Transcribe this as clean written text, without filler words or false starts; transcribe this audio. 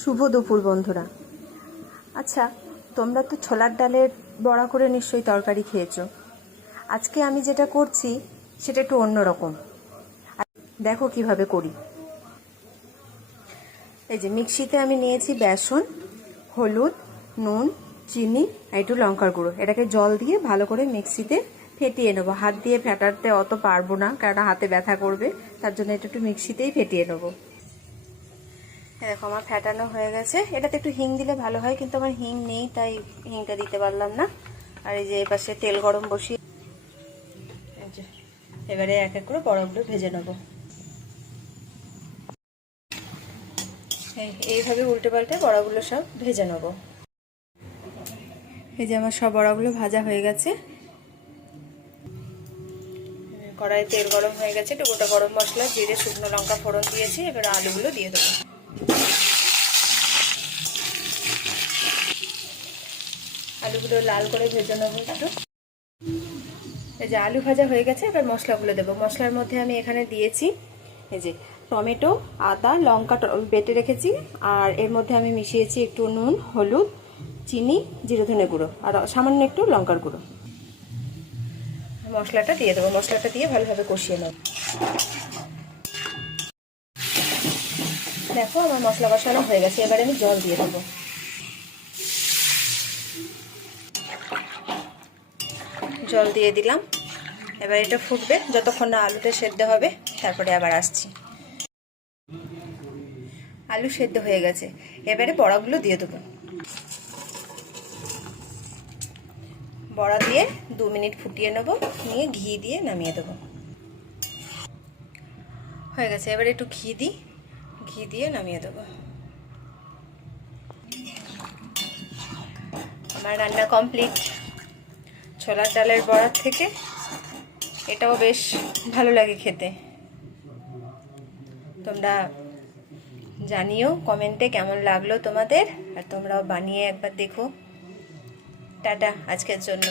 শুভ দুপুর বন্ধুরা। আচ্ছা, তোমরা তো ছোলার ডালের বড়া করে নিশ্চয়ই তরকারি খেয়েছো। আজকে আমি যেটা করছি সেটা একটু অন্যরকম। দেখো কিভাবে করি। এই যে মিক্সিতে আমি নিয়েছি বেসন, হলুদ, নুন, চিনি আর একটু লঙ্কার গুঁড়ো। এটাকে জল দিয়ে ভালো করে মিক্সিতে ফেটিয়ে নেবো। হাত দিয়ে ফেটাতে অত পারবো না, কারণ হাতে ব্যথা করবে, তার জন্য এটা একটু মিক্সিতেই ফেটিয়ে নেবো। দেখো আমার ফেটানো হয়ে গেছে। এটাতে একটু হিং দিলে ভালো হয়, কিন্তু আমার হিং নেই, তাই হিংটা দিতে পারলাম না। আর এই যে এপাশে তেল গরম বসিয়ে এবারে এক এক করে বড়াগুলো ভেজে নেব। এইভাবে উল্টে পাল্টে বড়াগুলো সব ভেজে নেব। এই যে আমার সব বড়াগুলো ভাজা হয়ে গেছে। কড়াই তেল গরম হয়ে গেছে, একটু গোটা গরম মশলা, জিরে, শুকনো লঙ্কা ফোড়ন দিয়েছি। এবার আলুগুলো দিয়ে দেবো। আলুগুলো লাল করে ভেজে নেবো একটু। এই যে আলু ভাজা হয়ে গেছে, এবার মশলাগুলো দেবো। মশলার মধ্যে আমি এখানে দিয়েছি এই যে টমেটো, আদা, লঙ্কা বেটে রেখেছি, আর এর মধ্যে আমি মিশিয়েছি একটু নুন, হলুদ, চিনি, জিরে ধনে গুঁড়ো আর সামান্য একটু লঙ্কার গুঁড়ো। মশলাটা দিয়ে দেবো। মশলাটা দিয়ে ভালোভাবে কষিয়ে নেব। দেখো আমার মশলা কষানো হয়ে গেছে। এবারে আমি জল দিয়ে দেবো। জল দিয়ে দিলাম। এবার এটা ফুটবে যতক্ষণ না আলুটা সেদ্ধ হবে, তারপরে আবার আসছি। আলু সেদ্ধ হয়ে গেছে, এবারে বড়াগুলো দিয়ে দেবো। বড়া দিয়ে 2 মিনিট ফুটিয়ে নেব, নিয়ে ঘি দিয়ে নামিয়ে দেবো। হয়ে গেছে, এবারে একটু ঘি দিয়ে নামিয়ে দেবো। আমার রান্না কমপ্লিট। ছোলার ডালের বড়ার থেকে এটাও বেশ ভালো লাগে খেতে। তোমরা জানিও কমেন্টে কেমন লাগলো তোমাদের, আর তোমরাও বানিয়ে একবার দেখো। টাটা আজকের জন্য।